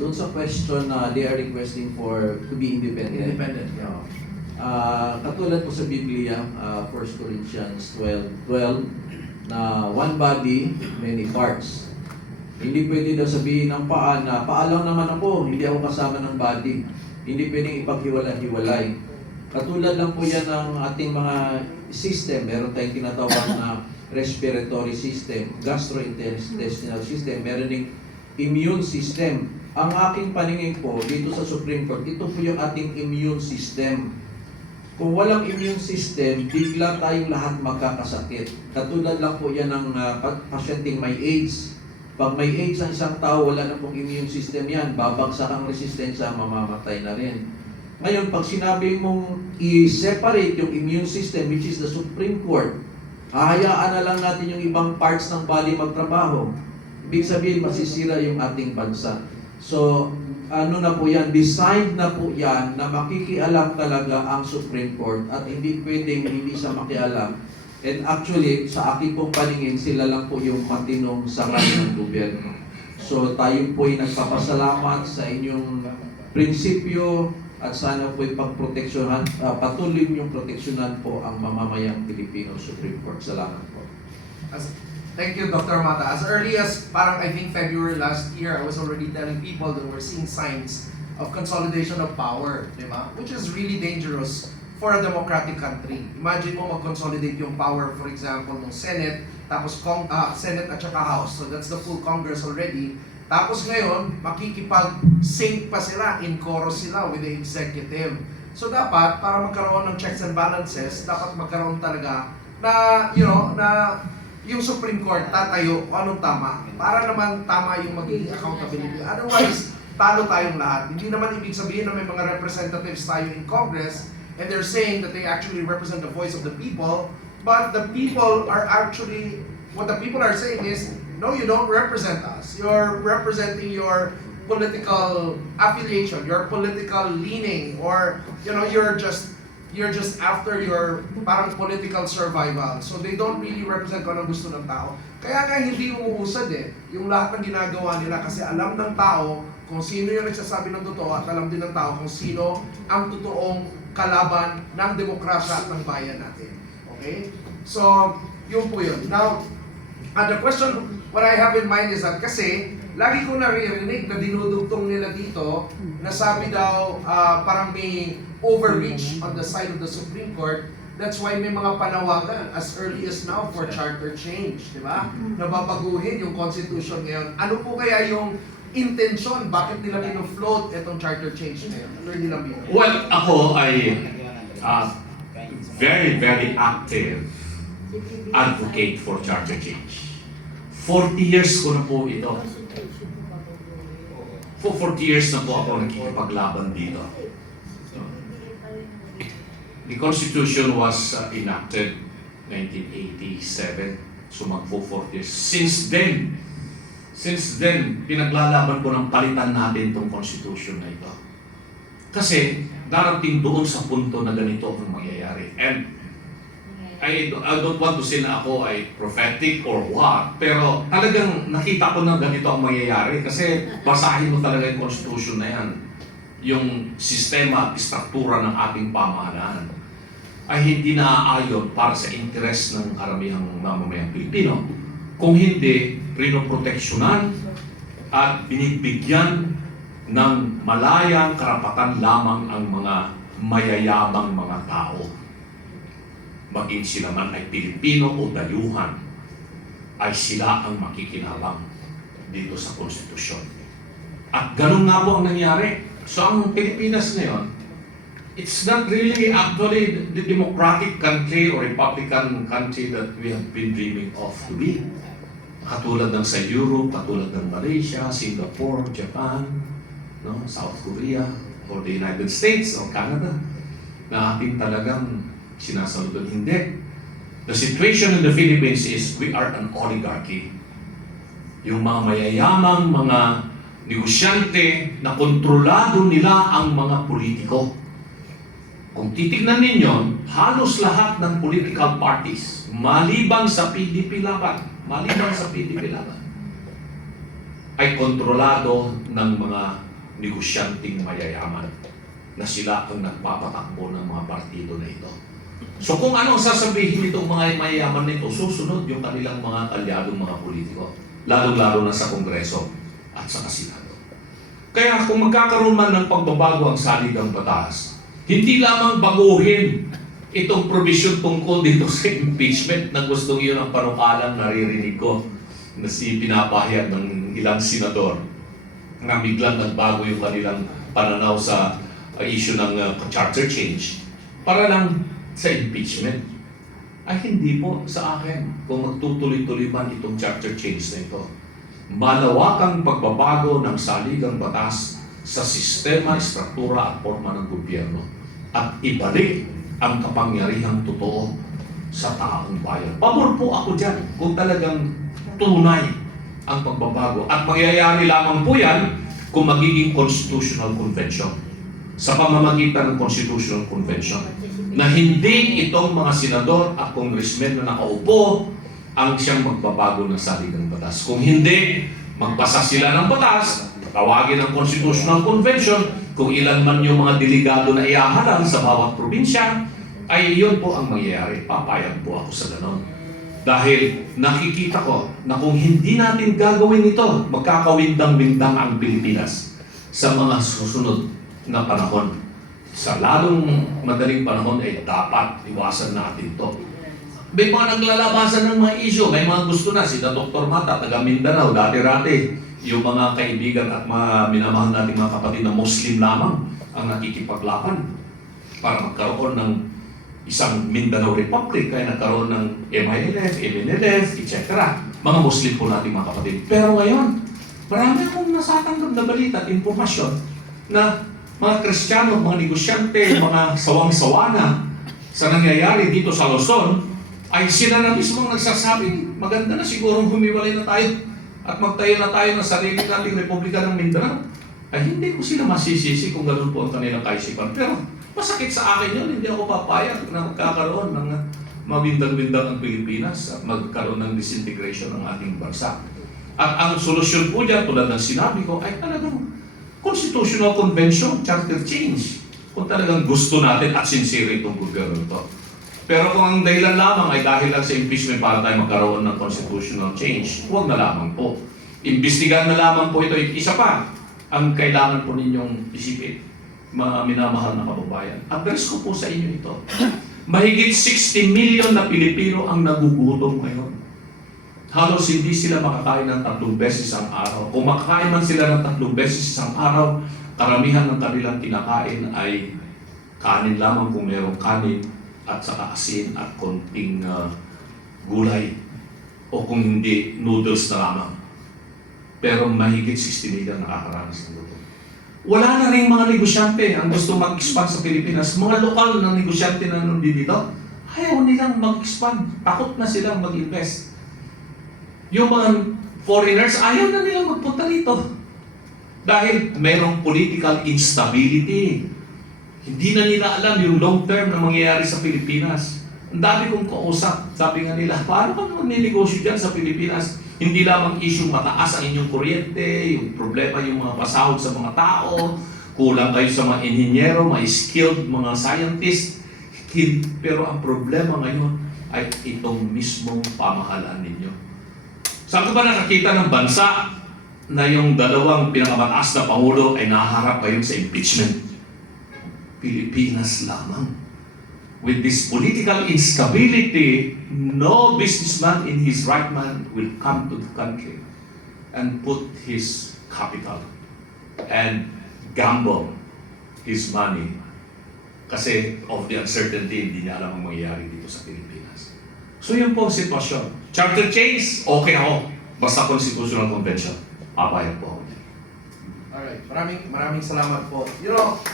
doon sa question na they are requesting to be independent. Independent, yeah. Katulad po sa Biblia, 1 Corinthians 12, na one body, many parts. Hindi pwede daw sabihin ng paa na, paa lang naman ako, hindi ako kasama ng body. Hindi pwedeng ipaghiwalay-hiwalay. Katulad lang po yan ng ating mga system. Meron tayong tinatawag na respiratory system, gastrointestinal system, meron ding immune system. Ang aking paningin po dito sa Supreme Court, ito po yung ating immune system. Kung walang immune system, bigla tayong lahat magkakasakit. Katulad lang po yan ng pasyenteng may AIDS. Pag may AIDS ang isang tao, wala na pong immune system yan, babagsak ang resistensya, mamamatay na rin. Ngayon, pag sinabi mong i-separate yung immune system, which is the Supreme Court, hahayaan na lang natin yung ibang parts ng body magtrabaho. Ibig sabihin, masisira yung ating bansa. So, ano na po yan, designed na po yan na makikialam talaga ang Supreme Court at hindi pwedeng hindi siya makialam. And actually, sa aking pong paningin, sila lang po yung matinong sangay ng gobyerno. So, tayo po'y nagpapasalamat sa inyong prinsipyo at sana po'y pagproteksyonan, patuloy niyong proteksyonan po ang mamamayang Pilipino Supreme Court. Salamat po. Thank you, Dr. Mata. As early as parang I think February last year, I was already telling people that we're seeing signs of consolidation of power, di ba? Which is really dangerous for a democratic country. Imagine mo mag-consolidate yung power, for example, ng Senate, tapos Senate at saka House. So that's the full Congress already. Tapos ngayon, makikipag-sync pa sila, in chorus sila with the executive. So dapat, para magkaroon ng checks and balances, dapat magkaroon talaga na, na yung Supreme Court tatayo kung anong tama. Para naman tama yung magiging accountability. Otherwise, talo tayong lahat. Hindi naman ibig sabihin na may mga representatives tayo in Congress and they're saying that they actually represent the voice of the people, but the people are actually, what the people are saying is, no, you don't represent us. You're representing your political affiliation, your political leaning, or you're just after your parang political survival. So they don't really represent kung anong gusto ng tao. Kaya nga hindi umuusad yung lahat ng ginagawa nila kasi alam ng tao kung sino yung nagsasabi ng totoo at alam din ng tao kung sino ang totoong kalaban ng demokrasya at ng bayan natin. Okay? So, yun po yun. Now, the question, what I have in mind is that kasi lagi ko naririnig na dinudugtong nila dito na sabi daw parang may overreach on the side of the Supreme Court. That's why may mga panawagan as early as now for charter change, di ba? Nababaguhin yung Constitution ngayon. Ano po kaya yung intention? Bakit nila nino-float itong charter change ngayon? Ano nila bino? Well, ako ay very, very active advocate for charter change. 40 years ko na po ito. For 40 years na po ako nakikipaglaban dito. The Constitution was enacted 1987, so magpo 40 years. Since then, pinaglalaban ko ng palitan natin itong Constitution na ito. Kasi darating doon sa punto na ganito ang mangyayari. And I don't want to say na ako ay prophetic or what, pero talagang nakita ko na ganito ang mangyayari kasi basahin mo talaga yung Constitution na yan. Yung sistema at istruktura ng ating pamahalaan ay hindi naaayon para sa interes ng karamihang mamamayang Pilipino. Kung hindi, rinoproteksyonan at binibigyan ng malayang karapatan lamang ang mga mayayabang mga tao. Maging sila man ay Pilipino o dayuhan, ay sila ang makikinabang dito sa konstitusyon. At ganun nga po ang nangyari. So ang Pilipinas ngayon, it's not really actually the democratic country or republican country that we have been dreaming of to be. Katulad ng sa Europe, katulad ng Malaysia, Singapore, Japan, South Korea, or the United States or Canada, na ating talagang sinasaludan. Hindi. The situation in the Philippines is we are an oligarchy. Yung mga mayayamang, mga negosyante na kontrolado nila ang mga politiko. Kung titignan ninyo, halos lahat ng political parties, maliban sa PDP Laban, ay kontrolado ng mga negosyanteng mayayaman na sila ang nagpapatakbo ng mga partido na ito. So kung anong sasabihin nitong mga mayayaman nito, susunod yung kanilang mga kalyadong mga politiko, lalong-lalo na sa Kongreso at sa Senado. Kaya kung magkakaroon man ng pagbabago ang saligang batas, hindi lamang baguhin itong provision tungkol dito sa impeachment na gustong yun ang panukalang naririnig ko na pinapahayag ng ilang senador na biglang nagbago yung kanilang pananaw sa issue ng charter change para lang sa impeachment. Ay hindi po sa akin kung magtutuloy-tuloy man itong charter change na ito. Malawakang pagbabago ng saligang batas sa sistema, estruktura at forma ng gobyerno at ibalik ang kapangyarihang totoo sa taong bayan. Pabor po ako dyan kung talagang tunay ang pagbabago. At mangyayari lamang po yan kung magiging constitutional convention. Sa pamamagitan ng constitutional convention na hindi itong mga senador at congressmen na nakaupo ang siyang magbabago ng saligang batas. Kung hindi, magpasa sila ng batas, tawagin ang constitutional convention, kung ilan man yung mga delegado na iaharang sa bawat probinsya, ay yun po ang mangyayari. Papayag po ako sa ganon. Dahil nakikita ko na kung hindi natin gagawin ito, magkakawindang-windang ang Pilipinas sa mga susunod na panahon. Sa lalong madaling panahon ay dapat iwasan natin ito. May mga naglalabasan ng mga issue, may mga gusto na. Si Dr. Mata, taga Mindanao, dati-rati, yung mga kaibigan at mga minamahal nating mga kapatid na Muslim lamang ang nakikipaglaban para magkaroon ng isang Mindanao Republic, kaya nagkaroon ng MILF, MNLF, etc. Mga Muslim po nating mga kapatid. Pero ngayon, marami akong nasatanggap na balita at impormasyon na mga Kristiyano, mga negosyante, mga sawang-sawa na sa nangyayari dito sa Luzon, ay sila na mismo nagsasabing maganda na sigurong humiwalay na tayo at magtayo na tayo ng sarili nating Republika ng Mindanao. Ay hindi ko sila masisisi kung ganoon po ang kanilang kaisipan. Pero masakit sa akin yun, hindi ako papayag na magkakaroon ng mabindang-bindang ang Pilipinas at magkaroon ng disintegration ng ating bansa. At ang solusyon po dyan, tulad ng sinabi ko, ay talagang constitutional convention, charter change. Kung talagang gusto natin at sincere itong gobyerno ito. Pero kung ang dahilan lamang ay dahil lang sa impeachment para tayo magkaroon ng constitutional change, huwag na lamang po. Imbestigahan na lamang po ito. Isa pa, ang kailangan po ninyong isipin, mga minamahal na kababayan. Address ko po sa inyo ito. Mahigit 60 million na Pilipino ang nagugutom ngayon. Halos hindi sila makakain ng 3 beses ang araw. Kung makakain man sila ng 3 beses ang araw, karamihan ng kanilang kinakain ay kanin lamang kung mayroong kanin at saka asin at konting gulay. O kung hindi, noodles na lamang. Pero mahigit 60 million nakakaranas ng gutom. Wala na rin mga negosyante ang gusto mag-expand sa Pilipinas. Mga lokal na negosyante na nandito, ayaw nilang mag-expand. Takot na silang mag-invest. Yung mga foreigners, ayaw na nilang magpunta rito. Dahil mayroong political instability. Hindi na nila alam yung long term na mangyayari sa Pilipinas. Ang dami kong kausap. Sabi nga nila, paano ka magninegosyo dyan sa Pilipinas? Hindi lamang issue mataas ang inyong kuryente, yung problema yung mga pasahod sa mga tao, kulang kayo sa mga inhinyero, mga skilled, mga scientist. Pero ang problema ngayon ay itong mismong pamahalaan ninyo. Saan ka ba nakakita ng bansa na yung dalawang pinakamataas na pangulo ay naharap ngayon sa impeachment? Pilipinas lamang. With this political instability, no businessman in his right mind will come to the country and put his capital and gamble his money kasi of the uncertainty, hindi niya alam ang mangyayari dito sa Pilipinas. So yun po ang sitwasyon. Charter change, okay ako. Basta constitutional convention, papayag po ako. Alright, maraming salamat po. You know,